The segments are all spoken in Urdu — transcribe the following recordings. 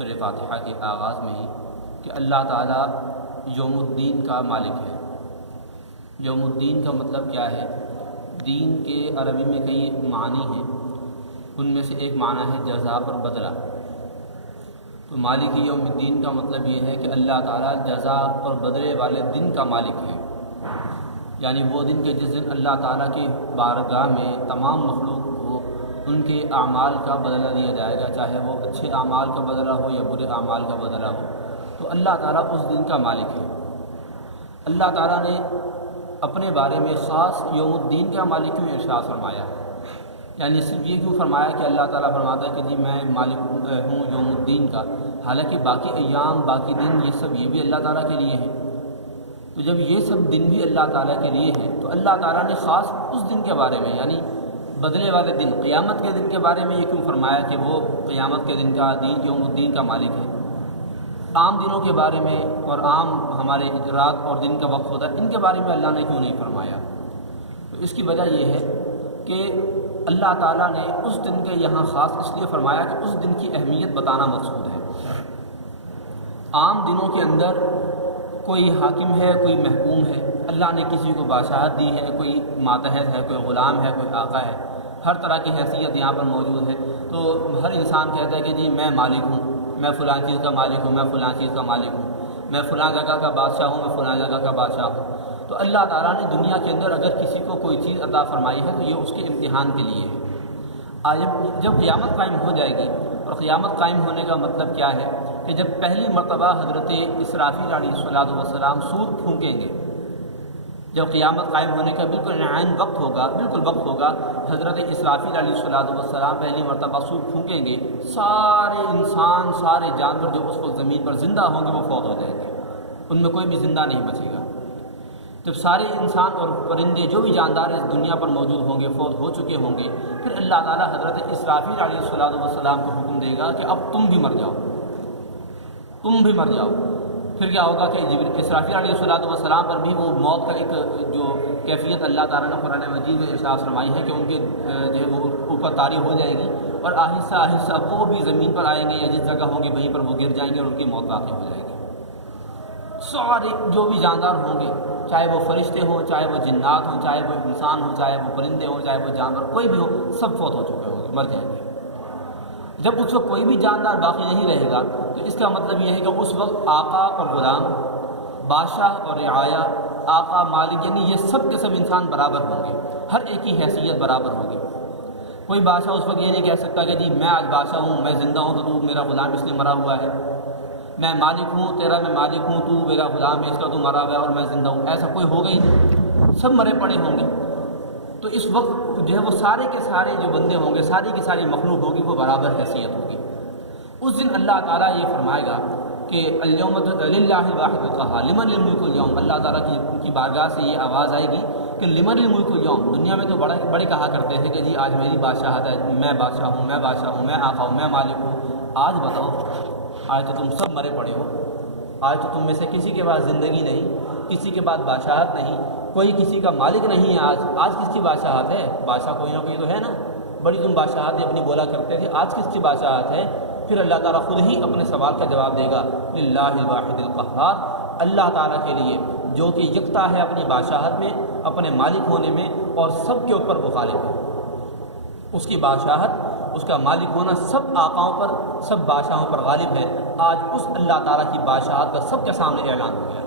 سورہ فاتحہ کے آغاز میں ہی کہ اللہ تعالیٰ یوم الدین کا مالک ہے۔ یوم الدین کا مطلب کیا ہے؟ دین کے عربی میں کئی معنی ہیں، ان میں سے ایک معنی ہے جزا اور بدلہ۔ تو مالک یوم الدین کا مطلب یہ ہے کہ اللہ تعالیٰ جزا اور بدلے والے دن کا مالک ہے، یعنی وہ دن کے جس دن اللہ تعالیٰ کی بارگاہ میں تمام مخلوق کو ان کے اعمال کا بدلہ دیا جائے گا، چاہے وہ اچھے اعمال کا بدلہ ہو یا برے اعمال کا بدلہ ہو، تو اللہ تعالیٰ اس دن کا مالک ہے۔ اللہ تعالیٰ نے اپنے بارے میں خاص یوم الدین کا مالک کیوں ارشاد فرمایا؟ یعنی صرف یہ کیوں فرمایا کہ اللہ تعالیٰ فرماتا ہے کہ جی میں مالک ہوں یوم الدین کا، حالانکہ باقی ایام باقی دن یہ بھی اللہ تعالیٰ کے لیے ہیں۔ تو جب یہ سب دن بھی اللہ تعالیٰ کے لیے ہیں تو اللہ تعالیٰ نے خاص اس دن کے بارے میں، یعنی بدلے والے دن قیامت کے دن کے بارے میں یہ کیوں فرمایا کہ وہ قیامت کے دن کا دین یوم الدین کا مالک ہے؟ عام دنوں کے بارے میں اور عام ہمارے رات اور دن کا وقت ہوتا ہے، ان کے بارے میں اللہ نے کیوں نہیں فرمایا؟ تو اس کی وجہ یہ ہے کہ اللہ تعالیٰ نے اس دن کے یہاں خاص اس لیے فرمایا کہ اس دن کی اہمیت بتانا مقصود ہے۔ عام دنوں کے اندر کوئی حاکم ہے، کوئی محکوم ہے، اللہ نے کسی کو بادشاہت دی ہے، کوئی ماتحت ہے، کوئی غلام ہے، کوئی آقا ہے، ہر طرح کی حیثیت یہاں پر موجود ہے۔ تو ہر انسان کہتا ہے کہ جی میں مالک ہوں، میں فلاں چیز کا مالک ہوں، میں فلاں چیز کا مالک ہوں، میں فلاں جگہ کا بادشاہ ہوں، میں فلاں جگہ کا بادشاہ ہوں۔ تو اللہ تعالیٰ نے دنیا کے اندر اگر کسی کو کوئی چیز عطا فرمائی ہے تو یہ اس کے امتحان کے لیے ہے۔ جب قیامت قائم ہو جائے گی، اور قیامت قائم ہونے کا مطلب کیا ہے کہ جب پہلی مرتبہ حضرت اسرافیل علیہ الصلوۃ والسلام سور پھونکیں گے، جب قیامت قائم ہونے کا بالکل عین وقت ہوگا، بالکل وقت ہوگا، حضرت اسرافیل علیہ الصلوۃ والسلام پہلی مرتبہ سور پھونکیں گے، سارے انسان، سارے جانور جو اس وقت زمین پر زندہ ہوں گے وہ فوت ہو جائیں گے، ان میں کوئی بھی زندہ نہیں بچے گا۔ جب سارے انسان اور پرندے جو بھی جاندار اس دنیا پر موجود ہوں گے فوت ہو چکے ہوں گے، پھر اللہ تعالیٰ حضرت اسرافیل علیہ الصلوۃ والسلام کو حکم دے گا کہ اب تم بھی مر جاؤ، تم بھی مر جاؤ۔ پھر کیا ہوگا کہ اسرافیل علیہ الصلوۃ والسلام پر بھی وہ موت کا ایک جو کیفیت اللہ تعالیٰ نے قرآن مجید میں ارشاد فرمائی ہے کہ ان کے جو ہے وہ اوپر طاری ہو جائے گی، اور آہستہ آہستہ وہ بھی زمین پر آئیں گے یا جس جگہ ہوں گے وہیں پر وہ گر جائیں گے اور ان کی موت واقع ہو جائے گی۔ سارے جو بھی جاندار ہوں گے، چاہے وہ فرشتے ہوں، چاہے وہ جنات ہوں، چاہے وہ انسان ہوں، چاہے وہ پرندے ہوں، چاہے وہ جانور کوئی بھی ہو، سب فوت ہو چکے ہوں گے، مر جائیں گے۔ جب اس وقت کوئی بھی جاندار باقی نہیں رہے گا تو اس کا مطلب یہ ہے کہ اس وقت آقا اور غلام، بادشاہ اور رعایا، آقا مالک، یعنی یہ سب کے سب انسان برابر ہوں گے، ہر ایک کی حیثیت برابر ہوگی۔ کوئی بادشاہ اس وقت یہ نہیں کہہ سکتا کہ جی میں آج بادشاہ ہوں، میں زندہ ہوں تو میرا غلام اس لیے مرا ہوا ہے، میں مالک ہوں تیرا، میں مالک ہوں تو میرا غلام ہے اس کا تو مرا ہوا ہے اور میں زندہ ہوں، ایسا کوئی ہوگا ہی نہیں، سب مرے پڑے ہوں گے۔ تو اس وقت جو ہے وہ سارے کے سارے جو بندے ہوں گے، ساری کی ساری مخلوق ہوگی، وہ برابر حیثیت ہوگی۔ اس دن اللہ تعالیٰ یہ فرمائے گا کہ الیوم للہ الواحد القہار لمن الملک اليوم، اللہ تعالیٰ کی بارگاہ سے یہ آواز آئے گی کہ لمن الملک اليوم۔ دنیا میں تو بڑے کہا کرتے تھے کہ جی آج میری بادشاہت ہے، میں بادشاہ ہوں، میں بادشاہ ہوں، میں آقا ہوں، میں مالک ہوں۔ آج بتاؤ، آج تو تم سب مرے پڑے ہو، آج تو تم میں سے کسی کے پاس زندگی نہیں، کسی کے پاس بادشاہت نہیں، کوئی کسی کا مالک نہیں ہے۔ آج کس کی بادشاہت ہے؟ بادشاہ کوئی نہ کوئی تو ہے نا، بڑی تم بادشاہت اپنی بولا کرتے تھے، آج کس کی بادشاہت ہے؟ پھر اللہ تعالیٰ خود ہی اپنے سوال کا جواب دے گا، للہ الواحد القہار، اللہ تعالیٰ کے لیے جو کہ یکتا ہے اپنی بادشاہت میں، اپنے مالک ہونے میں، اور سب کے اوپر وہ غالب ہے۔ اس کی بادشاہت، اس کا مالک ہونا سب آقاؤں پر، سب بادشاہوں پر غالب ہے۔ آج اس اللہ تعالیٰ کی بادشاہت کا سب کے سامنے اعلان ہو گیا۔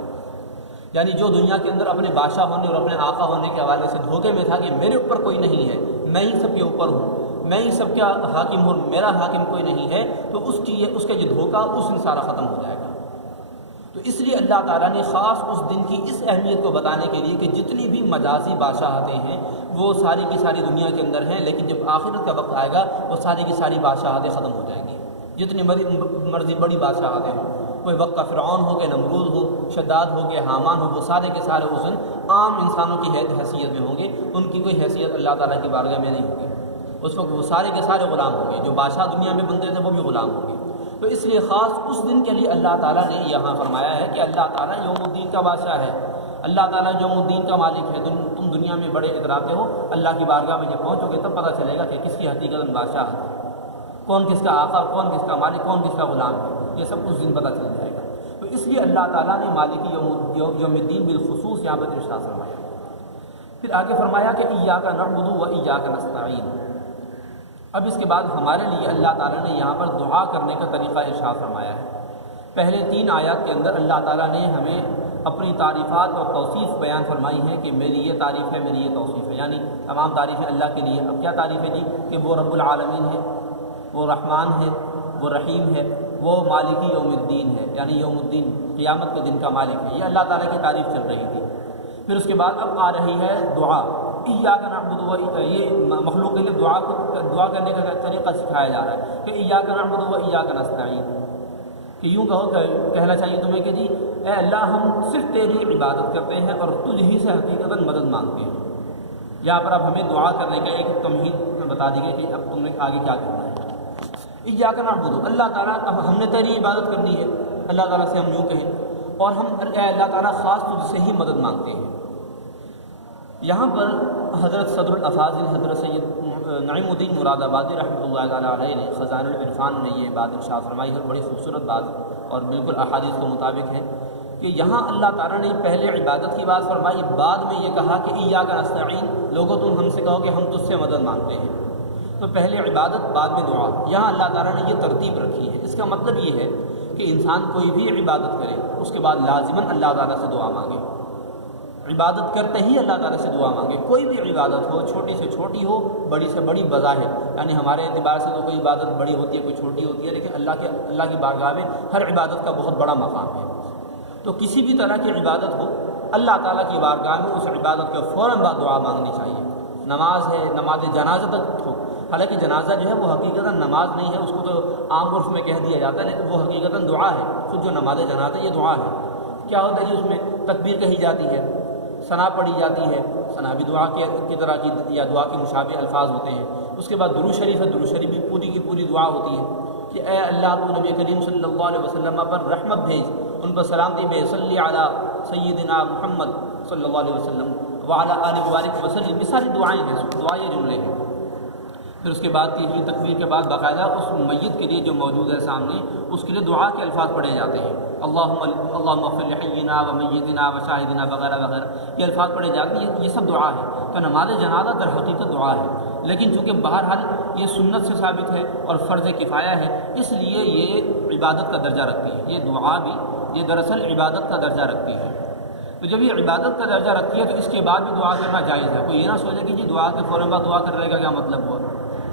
یعنی جو دنیا کے اندر اپنے بادشاہ ہونے اور اپنے آقا ہونے کے حوالے سے دھوکے میں تھا کہ میرے اوپر کوئی نہیں ہے، میں ہی سب کے اوپر ہوں، میں ہی سب کا حاکم ہوں، میرا حاکم کوئی نہیں ہے، تو اس کا یہ دھوکہ اس دن سارا ختم ہو جائے گا۔ تو اس لیے اللہ تعالیٰ نے خاص اس دن کی اس اہمیت کو بتانے کے لیے کہ جتنی بھی مجازی بادشاہتیں ہیں وہ ساری کی ساری دنیا کے اندر ہیں، لیکن جب آخرت کا وقت آئے گا وہ ساری کی ساری بادشاہتیں ختم ہو جائیں گی، جتنی مرضی بڑی بادشاہتیں ہوں، کوئی وقت کا فرعون ہو کہ نمرود ہو، شداد ہو کہ حامان ہو، وہ سارے کے سارے اس دن عام انسانوں کی حیثیت میں ہوں گے، ان کی کوئی حیثیت اللہ تعالیٰ کی بارگاہ میں نہیں ہوگی۔ اس وقت وہ سارے کے سارے غلام ہوں گے، جو بادشاہ دنیا میں بنتے تھے وہ بھی غلام ہوں گے۔ تو اس لیے خاص اس دن کے لیے اللہ تعالیٰ نے یہاں فرمایا ہے کہ اللہ تعالیٰ یوم الدین کا بادشاہ ہے، اللہ تعالیٰ یوم الدین کا مالک ہے۔ تم دنیا میں بڑے اتراتے ہو، اللہ کی بارگاہ میں جب پہنچو گے تب پتہ چلے گا کہ کس کی حقیقت بادشاہ ہے، کون کس کا آقا، کون کس کا مالک، کون کس کا غلام ہے۔ یہ سب اس دن پتہ چل جائے گا۔ تو اس لیے اللہ تعالیٰ نے مالک یوم الدین بالخصوص یہاں پر ارشاد فرمایا۔ پھر آگے فرمایا کہ ایاک نعبد و ایاک نستعین۔ اب اس کے بعد ہمارے لیے اللہ تعالیٰ نے یہاں پر دعا کرنے کا طریقہ ارشاد فرمایا ہے۔ پہلے 3 آیات کے اندر اللہ تعالیٰ نے ہمیں اپنی تعریفات اور توصیف بیان فرمائی ہیں کہ میری یہ تعریف ہے، میری یہ توصیف ہے، یعنی تمام تعریفیں اللہ کے لیے۔ اب کیا تعریفیں دی کہ وہ رب العالمین ہے، وہ رحمان ہے، وہ رحیم ہے، وہ مالک یوم الدین ہے، یعنی یوم الدین قیامت کے دن کا مالک ہے۔ یہ اللہ تعالیٰ کی تعریف چل رہی تھی۔ پھر اس کے بعد اب آ رہی ہے دعا، ایاک نعبد و، یہ مخلوق کے لیے دعا کرنے کا طریقہ سکھایا جا رہا ہے کہ ایاک نعبد و ایاک نستعین، کہ یوں کہنا چاہیے تمہیں کہ جی اے اللہ ہم صرف تیری عبادت کرتے ہیں اور تجھ ہی سے حقیقتاً مدد مانگتے ہیں۔ یہاں پر اب ہمیں دعا کرنے کا ایک تمہید بتا دی گئی کہ اب تم نے آگے کیا کرنا ہے۔ ایاک نعبد، اللہ تعالیٰ اب ہم نے تیری عبادت کرنی ہے، اللہ تعالیٰ سے ہم یوں کہیں، اور ہم اے اللہ تعالیٰ خاص تجھ سے ہی مدد مانگتے ہیں۔ یہاں پر حضرت صدر الافاضل حضرت سید نعیم الدین مراد آبادی رحمۃ اللہ تعالیٰ علیہ نے خزائن العرفان میں یہ بات ارشاد فرمائی ہے، بڑی خوبصورت بات اور بالکل احادیث کے مطابق ہے کہ یہاں اللہ تعالیٰ نے پہلے عبادت کی بات فرمائی، بعد میں یہ کہا کہ ایاک نستعین، لوگوں تم ہم سے کہو کہ ہم تجھ سے مدد مانگتے ہیں۔ تو پہلے عبادت بعد میں دعا، یہاں اللہ تعالیٰ نے یہ ترتیب رکھی ہے۔ اس کا مطلب یہ ہے کہ انسان کوئی بھی عبادت کرے اس کے بعد لازماً اللہ تعالیٰ سے دعا مانگے، عبادت کرتے ہی اللہ تعالیٰ سے دعا مانگے۔ کوئی بھی عبادت ہو، چھوٹی سے چھوٹی ہو، بڑی سے بڑی بظاہر، یعنی ہمارے اعتبار سے تو کوئی عبادت بڑی ہوتی ہے، کوئی چھوٹی ہوتی ہے، لیکن اللہ کی بارگاہ میں ہر عبادت کا بہت بڑا مقام ہے۔ تو کسی بھی طرح کی عبادت ہو، اللہ تعالیٰ کی بارگاہ میں اس عبادت کے فوراً بعد دعا مانگنی چاہیے۔ نماز ہے، نماز جنازہ تک ہو، حالانکہ جنازہ جو ہے وہ حقیقتاً نماز نہیں ہے، اس کو تو عام عرف میں کہہ دیا جاتا ہے، لیکن وہ حقیقتاً دعا ہے۔ خود جو نماز جنازہ یہ دعا ہے۔ کیا ہوتا ہے جی، اس میں تکبیر کہی جاتی ہے، ثنا پڑھی جاتی ہے، ثنا بھی دعا کی طرح کی یا دعا کے مشابہ الفاظ ہوتے ہیں۔ اس کے بعد درود شریف ہے، درود شریف بھی پوری کی پوری دعا ہوتی ہے کہ اے اللہ تو نبی کریم صلی اللہ علیہ وسلم پر رحمت بھیج، ان پر سلامتی بھیج، صلی علی سیدنا محمد صلی اللہ علیہ وسلم وعلی آلہ وبارک وسلم، یہ ساری دعائیں ہیں، دعائیں جملے ہیں۔ پھر اس کے بعد تیسری تکبیر کے بعد باقاعدہ اس میت کے لیے جو موجود ہے سامنے، اس کے لیے دعا کے الفاظ پڑھے جاتے ہیں، اللہم اغفر لحینا و میتنا و شاہدنا وغیرہ وغیرہ، یہ الفاظ پڑھے جاتے ہیں، یہ سب دعا ہے۔ تو نماز جنازہ در حقیقت دعا ہے، لیکن چونکہ بہرحال یہ سنت سے ثابت ہے اور فرض کفایہ ہے، اس لیے یہ عبادت کا درجہ رکھتی ہے۔ یہ دعا بھی یہ دراصل عبادت کا درجہ رکھتی ہے۔ تو جب یہ عبادت کا درجہ رکھتی ہے تو اس کے بعد بھی دعا کرنا جائز ہے۔ کوئی یہ نہ سوچے کہ جی دعا کے فوراً بعد دعا کرنے کا کیا مطلب ہوا،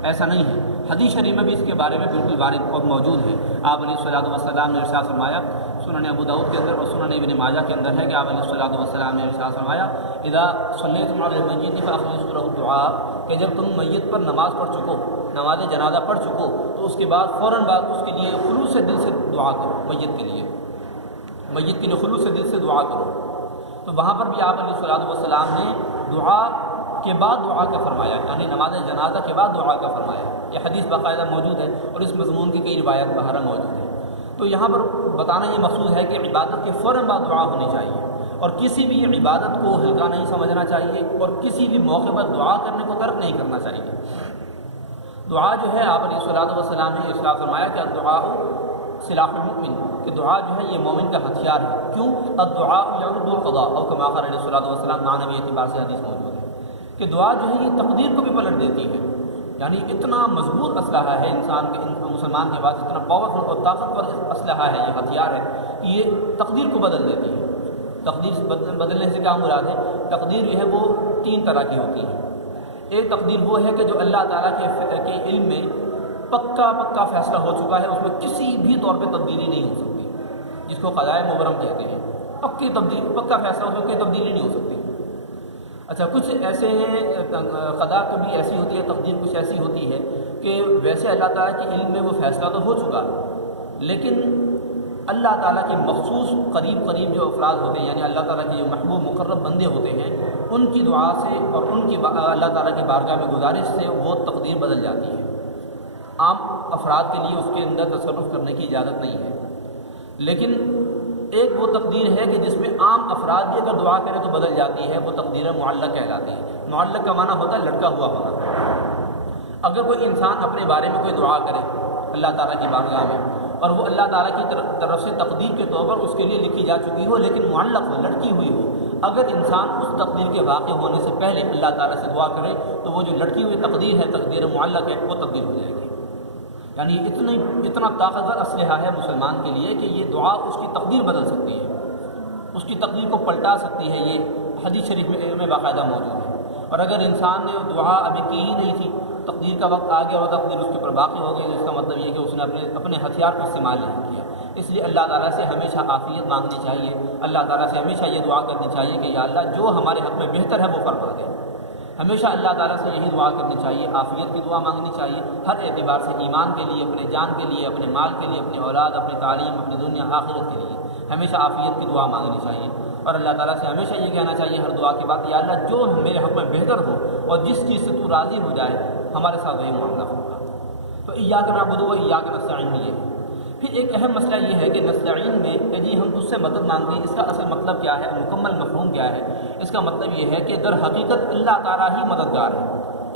ایسا نہیں ہے۔ حدیث شریف میں بھی اس کے بارے میں بالکل وارد اور موجود ہے۔ آپ علیہ الصلوۃ والسلام نے ارشاد فرمایا، سنن ابو داؤد کے اندر اور سنن ابن ماجہ کے اندر ہے کہ آپ علیہ الصلوۃ والسلام نے ارشاد فرمایا، اذا صلیتم علی المیت فاخلصوا له الدعاء، کہ جب تم میت پر نماز پڑھ چکو، نماز جنازہ پڑھ چکو، تو اس کے بعد فوراً بعد اس کے لیے خلوص سے دل سے دعا کرو، میت کے لیے خلوص سے دل سے دعا کرو۔ تو وہاں پر بھی آپ علیہ الصلوۃ والسلام نے دعا کے بعد دعا کا فرمایا، یعنی نماز جنازہ کے بعد دعا کا فرمایا۔ یہ حدیث باقاعدہ موجود ہے اور اس مضمون کی کئی روایات بہرحال موجود ہیں۔ تو یہاں پر بتانا یہ مقصود ہے کہ عبادت کے فوراً بعد دعا ہونی چاہیے، اور کسی بھی عبادت کو ہلکا نہیں سمجھنا چاہیے، اور کسی بھی موقع پر دعا کرنے کو ترک نہیں کرنا چاہیے۔ دعا جو ہے آپ علیہ الصلوۃ والسلام نے ارشاد فرمایا کہ الدعاء سلاح المؤمن، کہ دعا جو ہے یہ مومن کا ہتھیار ہے۔ کیوں؟ الدعاء یعد القضاء، اور کما قال علیہ الصلوۃ والسلام، معنوی اعتبار سے حدیث موجود ہے کہ دعا جو ہے یہ تقدیر کو بھی پلٹ دیتی ہے۔ یعنی اتنا مضبوط اسلحہ ہے انسان کے، مسلمان کے پاس اتنا پاورفل اور طاقتور اسلحہ ہے، یہ ہتھیار ہے کہ یہ تقدیر کو بدل دیتی ہے۔ تقدیر بدلنے سے کیا مراد ہے؟ تقدیر جو ہے وہ 3 طرح کی ہوتی ہے۔ ایک تقدیر وہ ہے کہ جو اللہ تعالیٰ کے علم میں پکا فیصلہ ہو چکا ہے، اس میں کسی بھی طور پہ تبدیلی نہیں ہو سکتی، جس کو قضاء مبرم کہتے ہیں۔ پکا فیصلہ اس میں کوئی تبدیلی نہیں ہو سکتی۔ اچھا، کچھ ایسے ہیں قضاء کبھی ایسی ہوتی ہے، تقدیر کچھ ایسی ہوتی ہے کہ ویسے اللہ تعالیٰ کے علم میں وہ فیصلہ تو ہو چکا، لیکن اللہ تعالیٰ کے مخصوص قریب جو افراد ہوتے ہیں، یعنی اللہ تعالیٰ کے جو محبوب مقرب بندے ہوتے ہیں، ان کی دعا سے اور ان کی اللہ تعالیٰ کی بارگاہ میں گزارش سے وہ تقدیر بدل جاتی ہے۔ عام افراد کے لیے اس کے اندر تصرف کرنے کی اجازت نہیں ہے، لیکن ایک وہ تقدیر ہے کہ جس میں عام افراد بھی اگر دعا کریں تو بدل جاتی ہے، وہ تقدیر معلق کہلاتی ہے۔ معلق کا معنی ہوتا ہے لٹکا ہوا ہونا۔ اگر کوئی انسان اپنے بارے میں کوئی دعا کرے اللہ تعالیٰ کی بارگاہ میں، اور وہ اللہ تعالیٰ کی طرف سے تقدیر کے طور پر اس کے لیے لکھی جا چکی ہو لیکن معلق ہو، لٹکی ہوئی ہو، اگر انسان اس تقدیر کے واقع ہونے سے پہلے اللہ تعالیٰ سے دعا کرے تو وہ جو لٹکی ہوئی تقدیر ہے، تقدیر معلق ہے، وہ تبدیل ہو جائے گی۔ یعنی اتنا طاقتور اسلحہ ہے مسلمان کے لیے کہ یہ دعا اس کی تقدیر بدل سکتی ہے، اس کی تقدیر کو پلٹا سکتی ہے۔ یہ حدیث شریف میں باقاعدہ موجود ہے۔ اور اگر انسان نے دعا ابھی کی ہی نہیں تھی، تقدیر کا وقت آ گیا اور تقدیر اس کے اوپر باقی ہو گئی، تو اس کا مطلب یہ کہ اس نے اپنے ہتھیار کو استعمال نہیں کیا۔ اس لیے اللہ تعالیٰ سے ہمیشہ عافیت مانگنی چاہیے، اللہ تعالیٰ سے ہمیشہ یہ دعا کرنی چاہیے کہ یا اللہ جو ہمارے حق میں بہتر ہے وہ فرما دے۔ ہمیشہ اللہ تعالیٰ سے یہی دعا کرنی چاہیے، عافیت کی دعا مانگنی چاہیے ہر اعتبار سے، ایمان کے لیے، اپنے جان کے لیے، اپنے مال کے لیے، اپنی اولاد، اپنی تعلیم، اپنی دنیا آخرت کے لیے ہمیشہ عافیت کی دعا مانگنی چاہیے۔ اور اللہ تعالیٰ سے ہمیشہ یہ کہنا چاہیے ہر دعا کے بعد، یا اللہ جو میرے حق میں بہتر ہو اور جس چیز سے تو راضی ہو جائے ہمارے ساتھ وہی معاملہ ہوگا۔ تو ایاک نعبد و ایاک نستعین میں یہ ہے۔ پھر ایک اہم مسئلہ یہ ہے کہ نستعین میں کہ جی ہم اس سے مدد مانگیں، اس کا اصل مطلب کیا ہے، مکمل مفہوم کیا ہے؟ اس کا مطلب یہ ہے کہ در حقیقت اللہ تعالیٰ ہی مددگار ہے،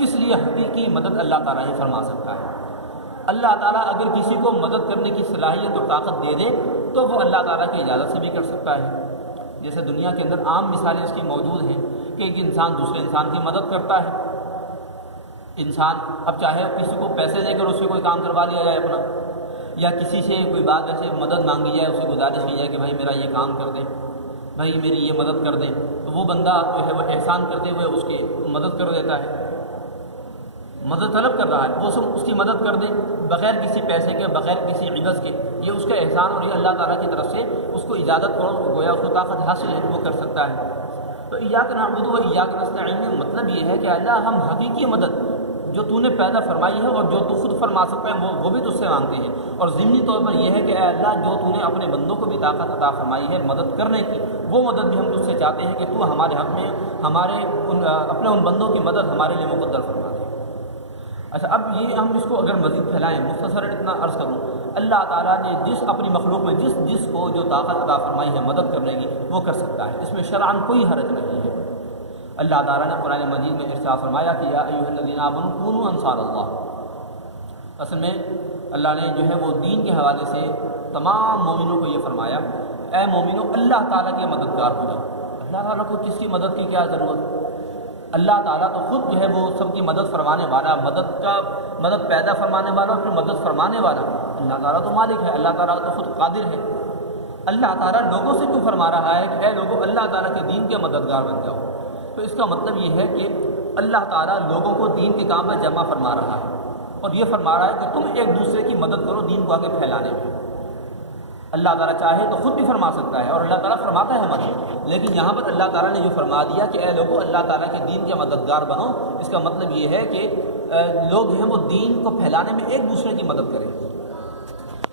اس لیے حقیقی مدد اللہ تعالیٰ ہی فرما سکتا ہے۔ اللہ تعالیٰ اگر کسی کو مدد کرنے کی صلاحیت اور طاقت دے دے تو وہ اللہ تعالیٰ کی اجازت سے بھی کر سکتا ہے۔ جیسے دنیا کے اندر عام مثالیں اس کی موجود ہیں کہ ایک انسان دوسرے انسان کی مدد کرتا ہے۔ انسان اب چاہے کسی کو پیسے دے کر اس سے کوئی کام کروا لیا جائے اپنا، یا کسی سے کوئی بات ایسے مدد مانگی جائے، اسے گزارش کی جائے کہ بھائی میرا یہ کام کر دیں، بھائی میری یہ مدد کر دیں، تو وہ بندہ جو ہے وہ احسان کرتے ہوئے اس کی مدد کر دیتا ہے، مدد طلب کر رہا ہے، وہ اس کی مدد کر دیں بغیر کسی پیسے کے، بغیر کسی عوض کے۔ یہ اس کا احسان اور یہ اللہ تعالیٰ کی طرف سے اس کو اجازت اور گویا اس کو طاقت حاصل ہے، وہ کر سکتا ہے۔ تو ایاک نعبد و ایاک نستعین میں مطلب یہ ہے کہ اللہ ہم حقیقی مدد جو تو نے پیدا فرمائی ہے اور جو تو خود فرما سکتا ہے وہ بھی تجھ سے مانگتے ہیں، اور ضمنی طور پر یہ ہے کہ اے اللہ جو تو نے اپنے بندوں کو بھی طاقت عطا فرمائی ہے مدد کرنے کی، وہ مدد بھی ہم تجھ سے چاہتے ہیں کہ تو ہمارے حق میں اپنے ان بندوں کی مدد ہمارے لیے مقدر فرما دے۔ اچھا، اب یہ ہم اس کو اگر مزید پھیلائیں، مختصر اتنا عرض کروں، اللہ تعالیٰ نے اپنی مخلوق میں جس کو جو طاقت عطا فرمائی ہے مدد کرنے کی وہ کر سکتا ہے، اس میں شرعاً کوئی حرج نہیں ہے۔ اللہ تعالیٰ نے قرآن مجید میں ارشاد فرمایا کہ یا ایھا الذین آمنوا کونوا انصار اللہ۔ اصل میں اللہ نے جو ہے وہ دین کے حوالے سے تمام مومنوں کو یہ فرمایا، اے مومنوں اللہ تعالیٰ کے مددگار ہو جاؤ۔ اللہ تعالیٰ کو کس کی مدد کی کیا ضرورت؟ اللہ تعالیٰ تو خود جو ہے وہ سب کی مدد فرمانے والا، مدد پیدا فرمانے والا اور پھر مدد فرمانے والا۔ اللہ تعالیٰ تو مالک ہے، اللہ تعالیٰ تو خود قادر ہے۔ اللہ تعالیٰ لوگوں سے کیوں فرما رہا ہے کہ اے لوگوں اللہ تعالیٰ کے دین کے مددگار بن جاؤ؟ تو اس کا مطلب یہ ہے کہ اللہ تعالیٰ لوگوں کو دین کے کام میں جمع فرما رہا ہے، اور یہ فرما رہا ہے کہ تم ایک دوسرے کی مدد کرو دین کو آگے پھیلانے میں۔ اللہ تعالیٰ چاہے تو خود بھی فرما سکتا ہے، اور اللہ تعالیٰ فرماتا ہے مدد، لیکن یہاں پر اللہ تعالیٰ نے جو فرما دیا کہ اے لوگوں اللہ تعالیٰ کے دین کے مددگار بنو، اس کا مطلب یہ ہے کہ لوگ جو ہیں وہ دین کو پھیلانے میں ایک دوسرے کی مدد کریں۔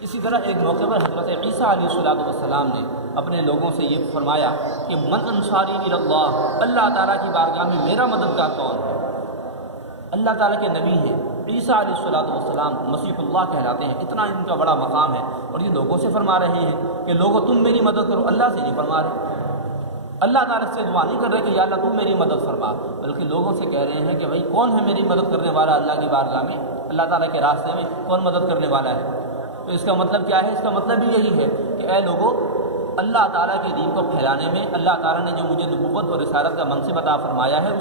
اسی طرح ایک موقع پر حضرت عیسیٰ علیہ السلام نے اپنے لوگوں سے یہ فرمایا کہ من انصاری الی اللہ، اللہ تعالیٰ کی بارگاہ میں میرا مددگار کون ہے؟ اللہ تعالیٰ کے نبی ہیں عیسیٰ علیہ السلام، مسیح اللہ کہلاتے ہیں، اتنا ان کا بڑا مقام ہے، اور یہ لوگوں سے فرما رہے ہیں کہ لوگوں تم میری مدد کرو، اللہ سے نہیں فرما رہے۔ اللہ تعالیٰ سے دعا نہیں کر رہے کہ یا اللہ تم میری مدد فرما، بلکہ لوگوں سے کہہ رہے ہیں کہ بھائی کون ہے میری مدد کرنے والا اللہ کی بارگاہ میں، اللہ تعالیٰ کے راستے میں کون مدد کرنے والا ہے؟ تو اس کا مطلب کیا ہے؟ اس کا مطلب بھی یہی ہے کہ اے لوگوں اللہ تعالیٰ کے دین کو پھیلانے میں اللہ تعالیٰ نے جو مجھے نبوت اور رسالت کا منصب عطا فرمایا ہے